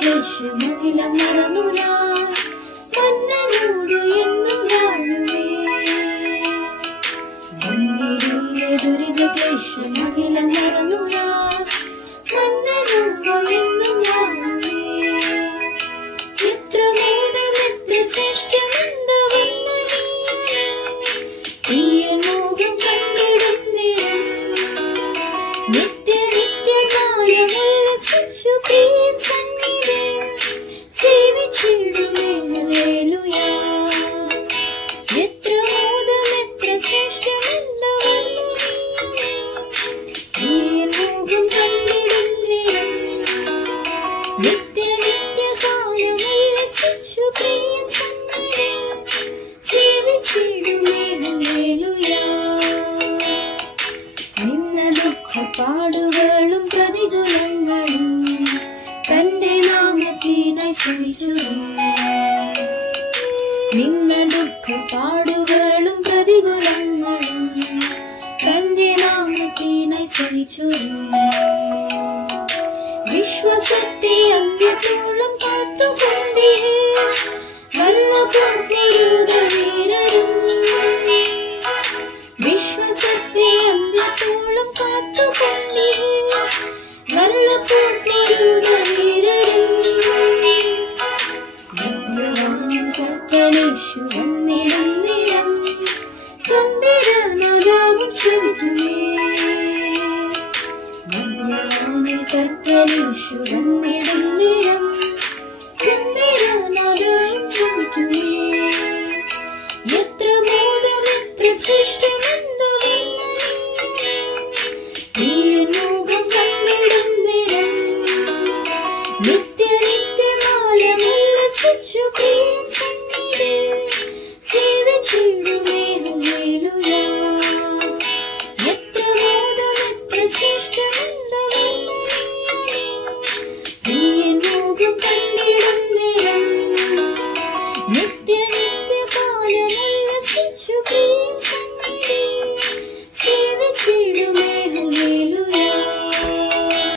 ക്ലേശമഖിലം മറന്നു ഞാൻ മന്നനോട് എന്നും വാഴുവേ. മണ്ണിലെ ദുരിത ക്ലേശമഖിലം മറന്നു ഞാൻ മന്നനോട് എന്നും വാഴുവേ. എത്ര മോദം എത്ര ശ്രേഷ്ഠമെന്തവൻ മോഹം കണ്ടിടും നേരം നിത്യ നിത്യകാലമുള്ള സച്ചു പ്രിയൻ സന്നിധി സേവിച്ചിടുമേ. ഹല്ലേലൂയാ. എത്ര മോദം എത്ര ശ്രേഷ്ഠമെന്തവൻ പ്രിയൻ മോഹം കണ്ടിടും നേരം നിത്യ നിത്യകാലമുള്ള സച്ചു പ്രിയൻ സന്നിധി സേവിച്ചിടുമേ. ഹല്ലേലൂയാ. നിന്ന ദുഃഖപ്പാടുകളും പ്രതികൂലങ്ങളും തന്റെ നാമത്തിനായി സഹിച്ചു. നിന്ന ദുഃഖപ്പാടുകളും പ്രതികൂലങ്ങളും തന്റെ നാമത്തിനായി സഹിച്ചു. വിശ്വാസത്തെ അന്ത്യത്തോളം കാത്തുകൊണ്ടേ നല്ല പൊരുതവീരരും. വിശ്വാസത്തെ അന്ത്യത്തോളം കാത്തുകൊണ്ടേ നല്ല പൊരുതവീരരും. മദ്യപാനം കർത്തനേശു വന്നിടും നേരം ഗംഭീരനാദവും ശ്രവിക്കുമേ. മദ്യപാനം കർത്തനേശു വന്നിടും നേരം ഗംഭീരനാദവും ശ്രവിക്കുമേ. എത്ര മോദം എത്ര ശ്രേഷ്ഠമെന്തവൻ മോഹം കണ്ടിടും നേരം നിത്യ നിത്യകാലമുള്ള സച്ചു പ്രിയൻ